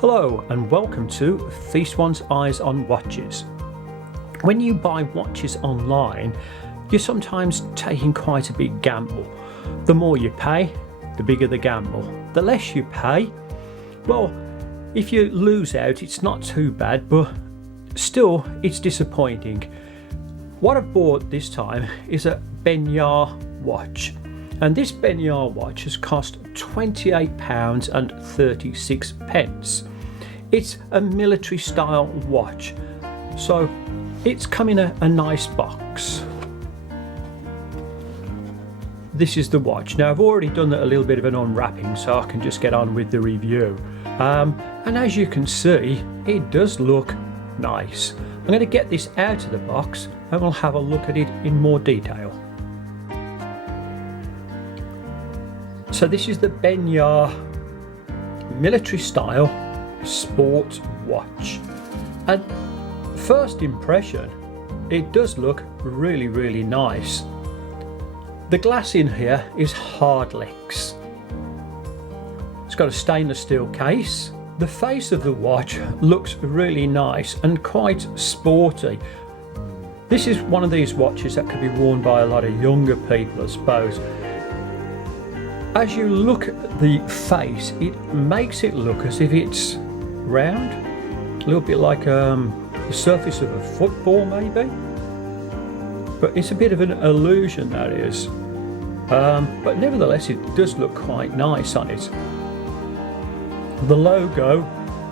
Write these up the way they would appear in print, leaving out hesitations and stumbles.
Hello and welcome to Feast One's Eyes on Watches. When you buy watches online, you're sometimes taking quite a big gamble. The more you pay, the bigger the gamble. The less you pay, well, if you lose out, it's not too bad, but still it's disappointing. What I've bought this time is a Benyar watch. And this Benyar watch has cost £28.36. It's a military style watch, so it's come in a nice box. This is the watch. Now I've already done a little bit of an unwrapping, so I can just get on with the review. And as you can see, it does look nice. I'm going to get this out of the box and we'll have a look at it in more detail. So this is the Benyar military style sport watch, and first impression, it does look really nice. The glass in here is Hardlex. It's got a stainless steel case. The face of the watch looks really nice and quite sporty. This is one of these watches that could be worn by a lot of younger people, I suppose. As you look at the face, it makes it look as if it's round, a little bit like the surface of a football maybe, but it's a bit of an illusion, that is. But nevertheless, it does look quite nice on it. The logo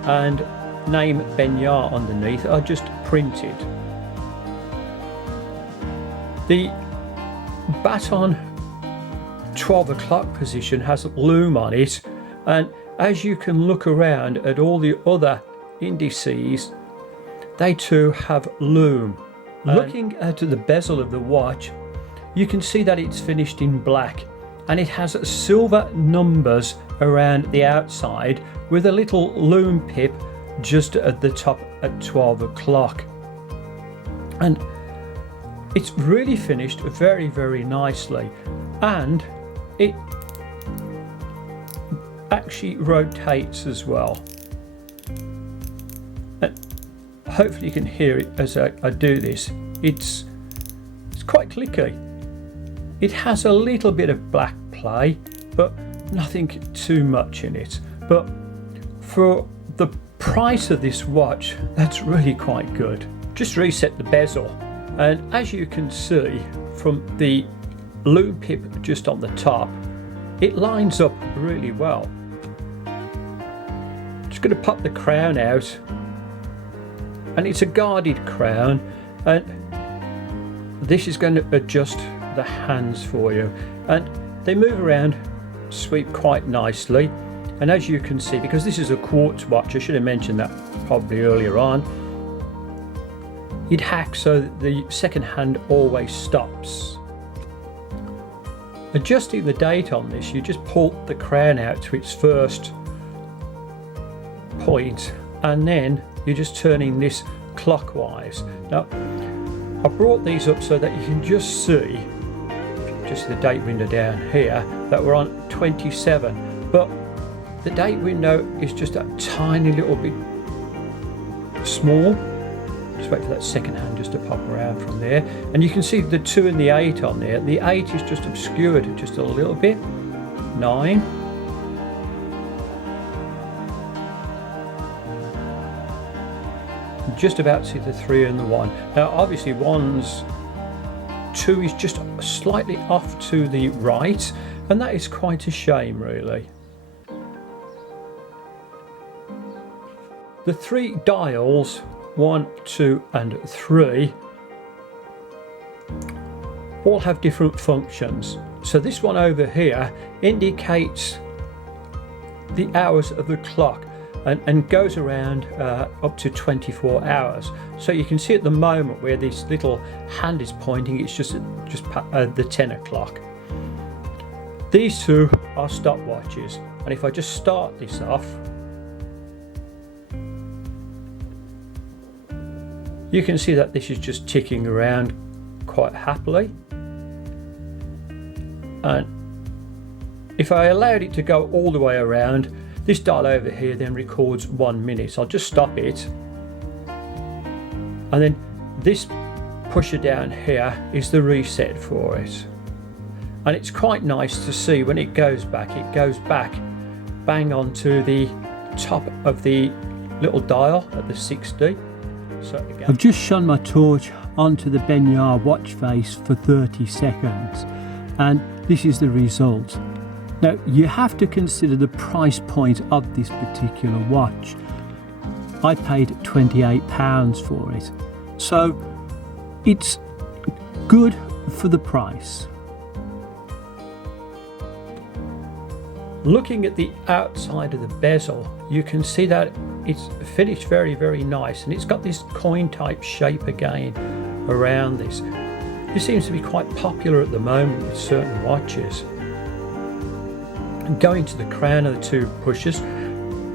and name Benyar underneath are just printed. The baton 12 o'clock position has Lume on it, and as you can look around at all the other indices, they too have Lume. Looking at the bezel of the watch, you can see that it's finished in black, and it has silver numbers around the outside with a little Lume pip just at the top at 12 o'clock. And it's really finished very nicely, and it actually rotates as well. And hopefully you can hear it as I do this. It's quite clicky. It has a little bit of black play, but nothing too much in it. But for the price of this watch, that's really quite good. Just reset the bezel, and as you can see from the Lume pip just on the top, it lines up really well. Just going to pop the crown out, and it's a guarded crown, and this is going to adjust the hands for you, and they move around, sweep quite nicely. And as you can see, because this is a quartz watch, I should have mentioned that probably earlier on, it hacks so that the second hand always stops. Adjusting the date on this, you just pull the crown out to its first point, and then you're just turning this clockwise. Now, I brought these up so that you can just see, just the date window down here, that we're on 27, but the date window is just a tiny little bit small. Just wait for that second hand just to pop around from there, and you can see the 2 and the 8 on there. The 8 is just obscured just a little bit. 9. Just about see the 3 and the 1. Now obviously 2 is just slightly off to the right, and that is quite a shame really. The 3 dials, 1, 2 and 3, all have different functions. So this one over here indicates the hours of the clock and goes around up to 24 hours. So you can see at the moment where this little hand is pointing, it's just the 10 o'clock. These 2 are stopwatches, and if I just start this off, you can see that this is just ticking around quite happily. And if I allowed it to go all the way around, This dial over here then records 1 minute. I'll just stop it. And then this pusher down here is the reset for it. And it's quite nice to see when it goes back bang onto the top of the little dial at the 60. So again, I've just shone my torch onto the Benyar watch face for 30 seconds and this is the result. Now you have to consider the price point of this particular watch. I paid £28 for it, so it's good for the price. Looking at the outside of the bezel, you can see that it's finished very nice, and it's got this coin type shape again around this. This seems to be quite popular at the moment with certain watches. Going to the crown of the 2 pushers,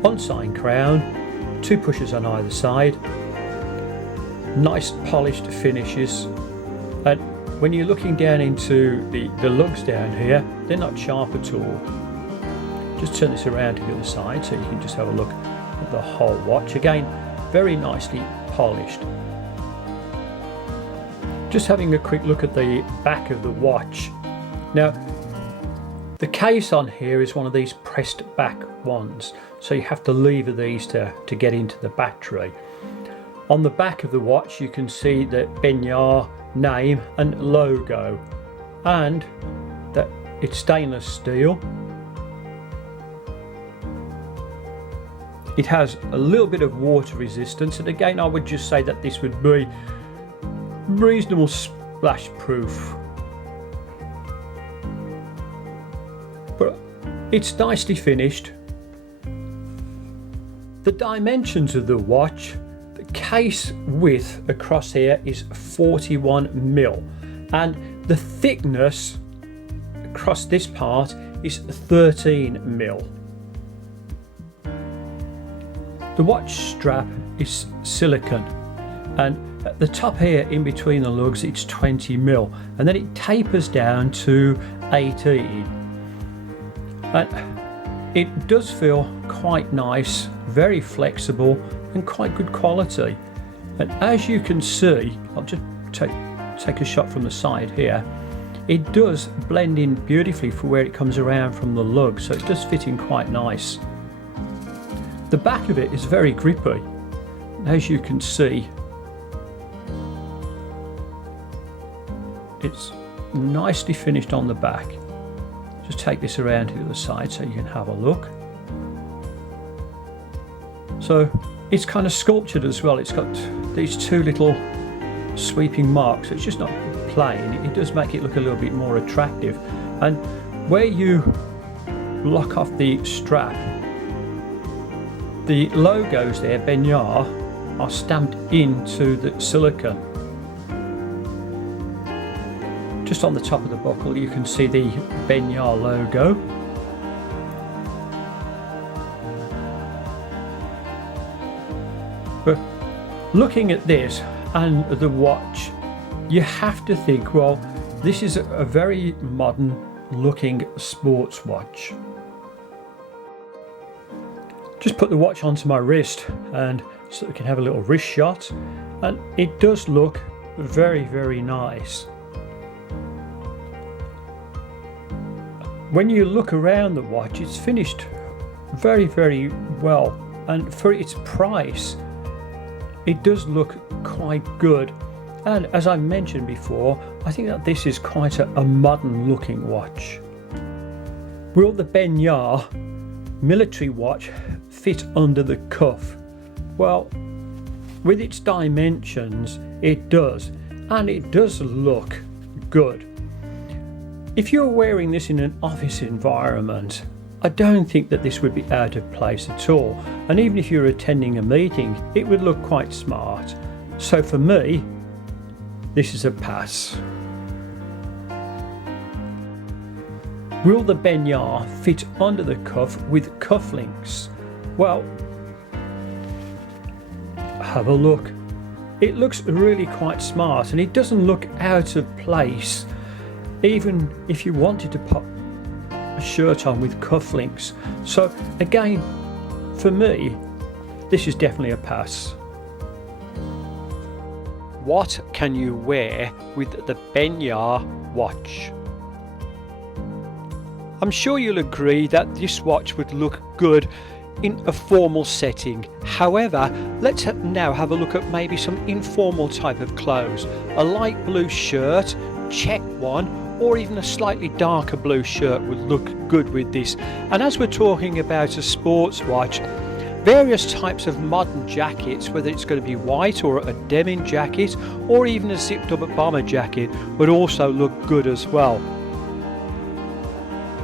unsigned crown, 2 pushers on either side, nice polished finishes, and when you're looking down into the lugs down here, they're not sharp at all. Just turn this around to the other side so you can just have a look at the whole watch. Again, very nicely polished. Just having a quick look at the back of the watch. Now, the case on here is one of these pressed back ones, so you have to lever these to get into the battery. On the back of the watch you can see the Benyar name and logo, and that it's stainless steel. It has a little bit of water resistance, and again I would just say that this would be reasonable splash proof. But it's nicely finished. The dimensions of the watch, the case width across here is 41mm, and the thickness across this part is 13mm. The watch strap is silicone, and at the top here in between the lugs it's 20mm, and then it tapers down to 18. And it does feel quite nice, very flexible and quite good quality. And as you can see, I'll just take a shot from the side here, it does blend in beautifully for where it comes around from the lug, so it does fit in quite nice. The back of it is very grippy, as you can see. It's nicely finished on the back. Just take this around to the other side so you can have a look. So it's kind of sculptured as well. It's got these 2 little sweeping marks. It's just not plain. It does make it look a little bit more attractive. And where you lock off the strap, the logos there, Benyar, are stamped into the silicone. Just on the top of the buckle you can see the Benyar logo. But looking at this and the watch, you have to think, well, this is a very modern looking sports watch. Just put the watch onto my wrist and so we can have a little wrist shot, and it does look very nice. When you look around the watch, it's finished very well, and for its price it does look quite good. And as I mentioned before, I think that this is quite a modern looking watch. Will the Benyar military watch fit under the cuff? Well, with its dimensions it does, and it does look good. If you're wearing this in an office environment, I don't think that this would be out of place at all, and even if you're attending a meeting it would look quite smart. So for me, this is a pass. Will the Benyar fit under the cuff with cufflinks? Well, have a look. It looks really quite smart, and it doesn't look out of place even if you wanted to pop a shirt on with cufflinks. So again, for me, this is definitely a pass. What can you wear with the Benyar watch? I'm sure you'll agree that this watch would look good in a formal setting. However, let's now have a look at maybe some informal type of clothes. A light blue shirt, check one, or even a slightly darker blue shirt would look good with this. And as we're talking about a sports watch, various types of modern jackets, whether it's going to be white or a denim jacket or even a zipped up bomber jacket, would also look good as well.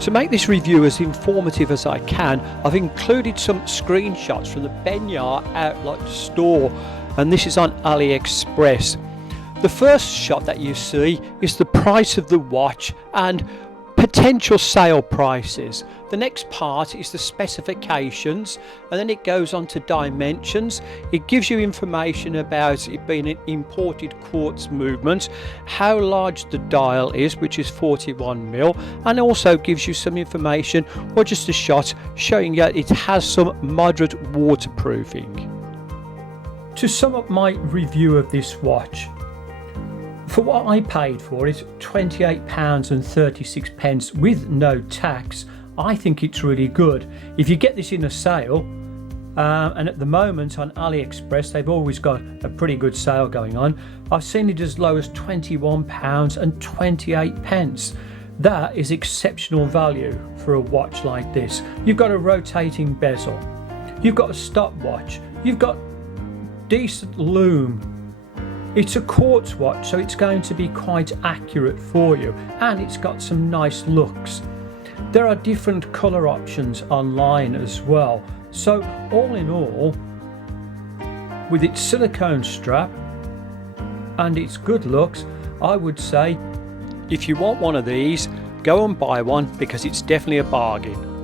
To make this review as informative as I can, I've included some screenshots from the Benyar outlet store, and this is on AliExpress. The first shot that you see is the price of the watch and potential sale prices. The next part is the specifications, and then it goes on to dimensions. It gives you information about it being an imported quartz movement, how large the dial is, which is 41mm, and also gives you some information or just a shot showing that it has some moderate waterproofing. To sum up my review of this watch, for what I paid for it, £28.36 with no tax, I think it's really good. If you get this in a sale, and at the moment on AliExpress they've always got a pretty good sale going on, I've seen it as low as £21.28. That is exceptional value for a watch like this. You've got a rotating bezel, you've got a stopwatch, you've got decent lume. It's a quartz watch, so it's going to be quite accurate for you, and it's got some nice looks. There are different colour options online as well. So all in all, with its silicone strap and its good looks, I would say if you want one of these, go and buy one because it's definitely a bargain.